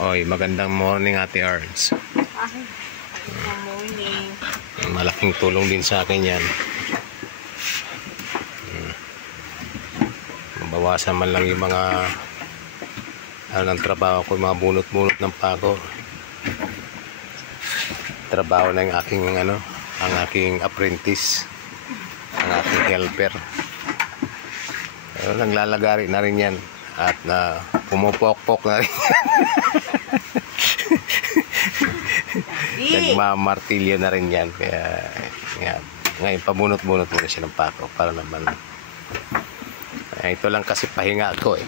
Oy, magandang morning Ate Arns. Ay, good morning. Malaking tulong din sa akin yan. Mabawasan man lang yung mga ng trabaho ko, mga bunot-bunot ng pako. Trabaho na yung aking ang aking apprentice, ang aking helper. Pero naglalagari na rin yan at na pumupok-pok na rin. Nagmamartilyo na rin yan. Kaya yan. Ngayon pabunot-bunot muna siya ng pako para naman ito lang kasi pahinga ko eh.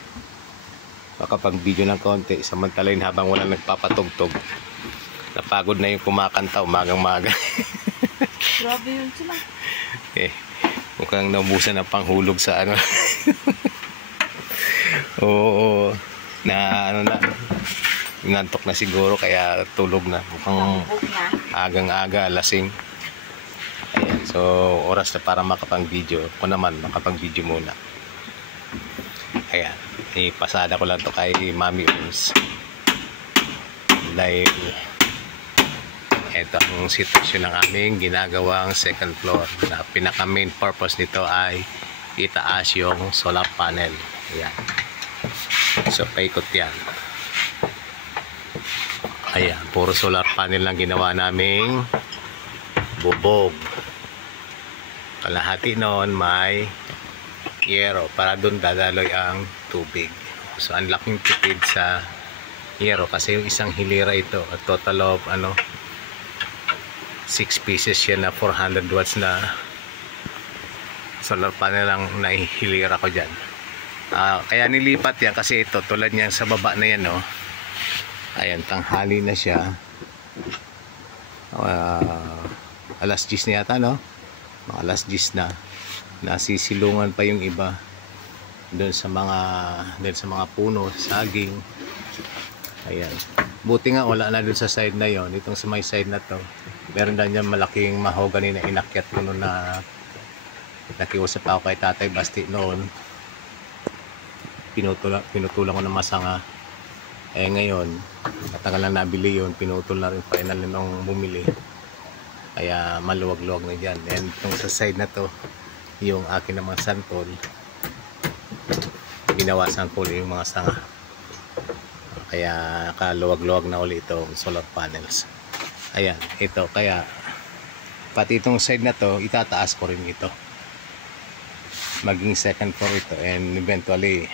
Makapag video ng konti samantalain habang wala nagpapatugtog. Napagod na yung kumakanta umagang-maga. Grabe yun sila. Mukhang naubusan ng panghulog sa Oo, na nantok na siguro kaya tulog na. Mukhang agang-aga, lasing. Ayan, so oras na para makapang-video. Ako naman, makapang-video muna. Ayan, ipasada ko lang to kay Mami Uns. Dahil ito ang sitwasyon ng aming ginagawang second floor na pinaka main purpose nito ay itaas yung solar panel. Ayan. So paikot yan. Ayan, puro solar panel lang ginawa naming bubog. Kalahati noon may yero para doon dadaloy ang tubig. So ang laking tipid sa yero kasi yung isang hilira ito, a total of 6 pieces yan na 400 watts na solar panel lang nahihilira ko dyan. Kaya nilipat yan kasi ito tulad niyan sa baba na yan, no? Ayan, tanghali na siya. Alas 10 na yata, no? Mga alas 10 na. Nasisilungan pa yung iba doon sa mga puno, saging. Ayan. Buti nga wala na doon sa side na yon. Itong sa may side na to, meron na dyan malaking mahogany na inakyat ko noon na nakiusap ako kay Tatay Basti noon. Pinutulan ko ng masanga. Ngayon, matagal na nabili yun. Pinutol na rin final nung bumili. Kaya maluwag-luwag na dyan. And itong sa side na to, yung akin namang santol, ginawa santol yung mga sanga. Kaya kaluwag-luwag na ulit itong solar panels. Ayan, ito. Kaya pati itong side na to, itataas ko rin ito. Maging second floor ito. And eventually,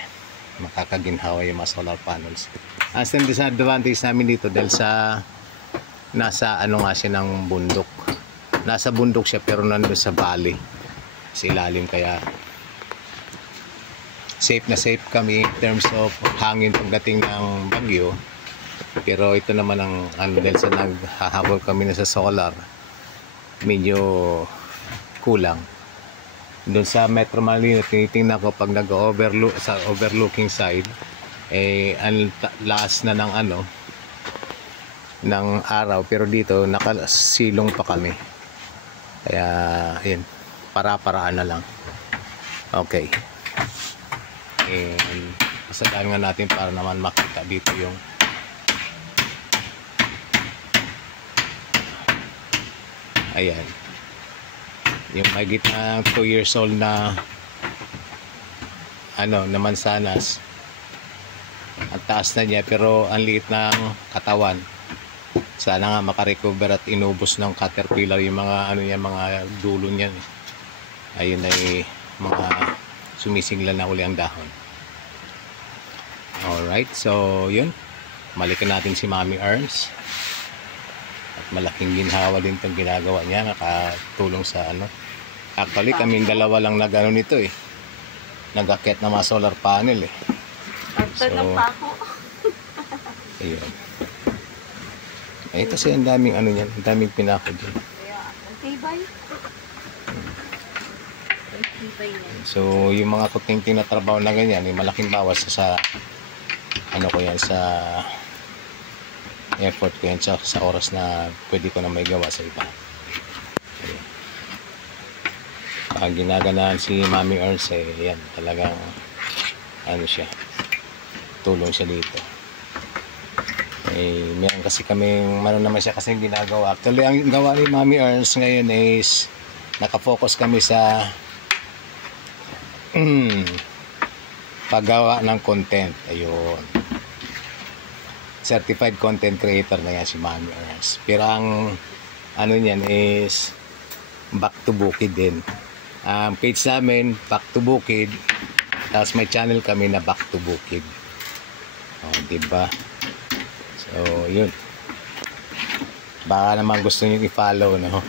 makakaginhawa yung mga solar panels. As ang disadvantage namin dito dahil sa nasa nga siya ng bundok. Nasa bundok siya pero nandun sa valley. Sa ilalim kaya safe na safe kami in terms of hangin pagdating ng bagyo. Pero ito naman ang dahil sa naghahabol kami na sa solar, medyo kulang. Doon sa Metro Manila, tinitingnan ko pag nag-overlook sa overlooking side, ang lakas na ng ng araw, pero dito nakasilong pa kami. Kaya ayun, para-paraan na lang. Okay. And pasadaan nga natin para naman makita dito yung ayan, yung mahigit na 2 years old na na mansanas. Ang taas na niya pero ang liit ng katawan. Sana nga makarecover at inubos ng caterpillar yung mga mga dulo niyan. Ayun ay mga sumisingla na uli ang dahon. Alright, so yun, balikan natin si Mami Arns. At malaking ginhawa din itong ginagawa niya, nakatulong sa actually kaming dalawa lang nito nag-akyat na mga solar panel So, pa ako. Ayun. Kasi ang daming niyan, ang daming pinako dyan. Ang tibay. So yung mga kuting-ting na trabaho na ganyan, malaking bawas sa sa effort ko yan sa oras na pwede ko na may gawa sa iba. Ginaganahan si Mami Arns yan talagang siya, tulong siya dito. Meron kasi kaming, meron naman siya kasing ginagawa. Actually, ang gawa ni Mami Ernst ngayon is nakafocus kami sa paggawa ng content. Ayun. Certified content creator na yan si Mami Ernst. Pero ang ano niyan is Back to Bukid din. Ang page namin, Back to Bukid. Tapos may channel kami na Back to Bukid. O, diba? So, yun. Baka naman gusto nyo i-follow, no?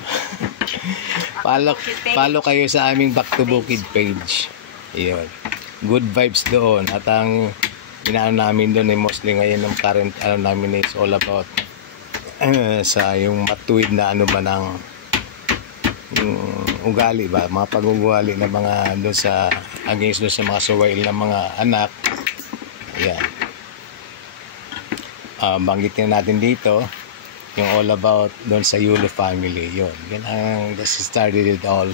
follow kayo sa aming Back to Bukid page. Yun. Good vibes doon. At ang inaano namin doon ay mostly ngayon ng current ano namin is all about sa yung matuwid na ano ba ng ugali ba, mga pag-ugali na mga doon sa against doon sa mga suwail ng mga anak. Ayan. Banggitin natin dito yung all about doon sa Yulo family. Yun ang started it all.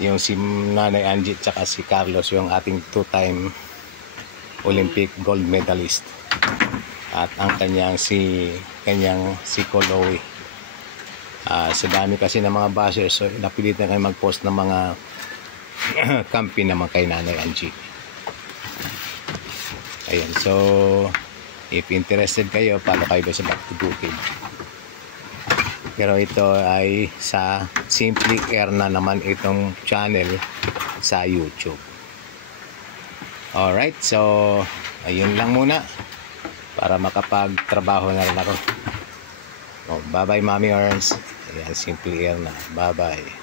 Yung si Nanay Angie tsaka si Carlos, yung ating two-time Olympic gold medalist, at ang kanyang si Chloe. Sa dami kasi ng mga bashers, so napilitan kayo mag-post ng mga kampi naman kay Nanay Angie. Ayan, so if interested kayo, follow kayo sa Back to Bukid. Pero ito ay sa Simply Erna naman itong channel sa YouTube. Alright, so ayun lang muna para makapagtrabaho na rin ako. Bye bye Mami Ernst. Ayan, Simply Erna. Bye bye.